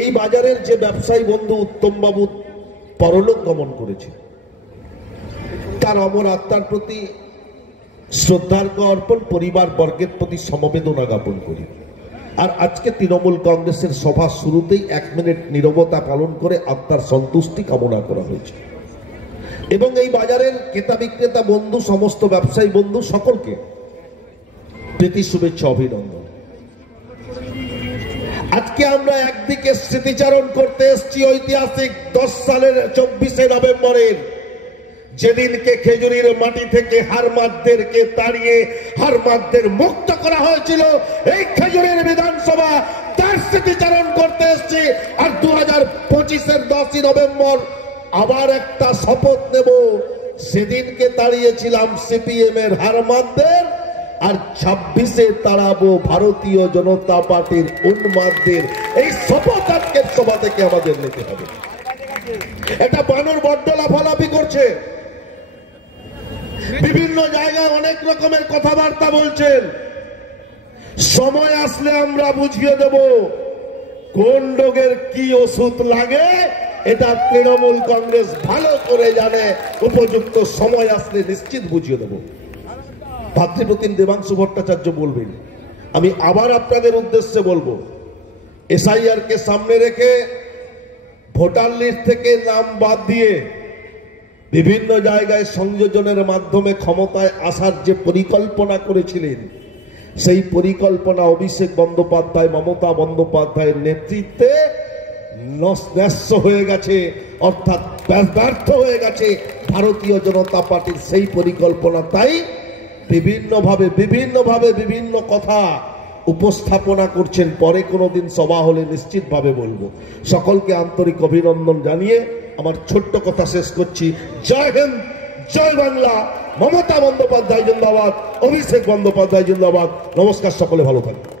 এই বাজারের যে ব্যবসায়ী বন্ধু উত্তম বাবু পরলোক গমন করেছে, তার অমর আত্মার প্রতি শ্রদ্ধার্ঘ্য অর্পণ, পরিবার বর্গের প্রতি সমবেদনা জ্ঞাপন করি। আর আজকে তৃণমূল কংগ্রেসের সভা শুরুতেই 1 মিনিট নীরবতা পালন করে আত্মার সন্তুষ্টি কামনা করা হয়েছে। এবং এই বাজারের ক্রেতা বিক্রেতা বন্ধু, সমস্ত ব্যবসায়ী বন্ধু সকলকে প্রীতি শুভেচ্ছা অভিনন্দন। আজকে আমরা একদিকে স্মৃতিচারণ করতে এসেছি ঐতিহাসিক 10 সালের 24শে নভেম্বরের, যেদিনকে খেজুরির মাটি থেকে হারমাদদেরকে তাড়িয়ে হারমাদদের মুক্ত করা হয়েছিল এই খেজুরির বিধানসভা, তার স্মৃতিচারণ করতে এসেছি। আর 2025-এর 10ই নভেম্বর আবার একটা শপথ নেব, সেদিনকে তাড়িয়েছিলাম সিপিএম এর হারমাদদের, আর 26-এ তাড়াবো ভারতীয় জনতা পার্টির উন্মাদদের। এই শপথ আজকের সভা থেকে আমাদের নিতে হবে। এটা বানর বড্ড লাফালাফি করছে, বিভিন্ন জায়গায় অনেক রকমের কথাবার্তা বলছেন। সময় আসলে আমরা বুঝিয়ে দেব কোন রোগের কি ওষুধ লাগে, এটা তৃণমূল কংগ্রেস ভালো করে জানে। উপযুক্ত সময় আসলে নিশ্চিত বুঝিয়ে দেব। ভাতৃপ্রতিম দেবাংশু ভট্টাচার্য বলবেন, আমি আবার আপনাদের উদ্দেশ্যে বলবো, এসআইআর কে সামনে রেখে ভোটার লিস্ট থেকে নাম বাদ দিয়ে বিভিন্ন জায়গায় সংযোজনের মাধ্যমে ক্ষমতায় আসার যে পরিকল্পনা করেছিলেন, সেই পরিকল্পনা অভিষেক বন্দ্যোপাধ্যায়, মমতা বন্দ্যোপাধ্যায়ের নেতৃত্বে ন্যস্ত হয়ে গেছে, অর্থাৎ ব্যর্থ হয়ে গেছে ভারতীয় জনতা পার্টির সেই পরিকল্পনা। তাই বিভিন্নভাবে বিভিন্ন কথা উপস্থাপনা করছেন। পরে কোনোদিন সভা হলে নিশ্চিতভাবে বলবো। সকলকে আন্তরিক অভিনন্দন জানিয়ে আমার ছোট্ট কথা শেষ করছি। জয় হিন্দ, জয় বাংলা। মমতা বন্দ্যোপাধ্যায় জিন্দাবাদ, অভিষেক বন্দ্যোপাধ্যায় জিন্দাবাদ। নমস্কার, সকলে ভালো থাকবেন।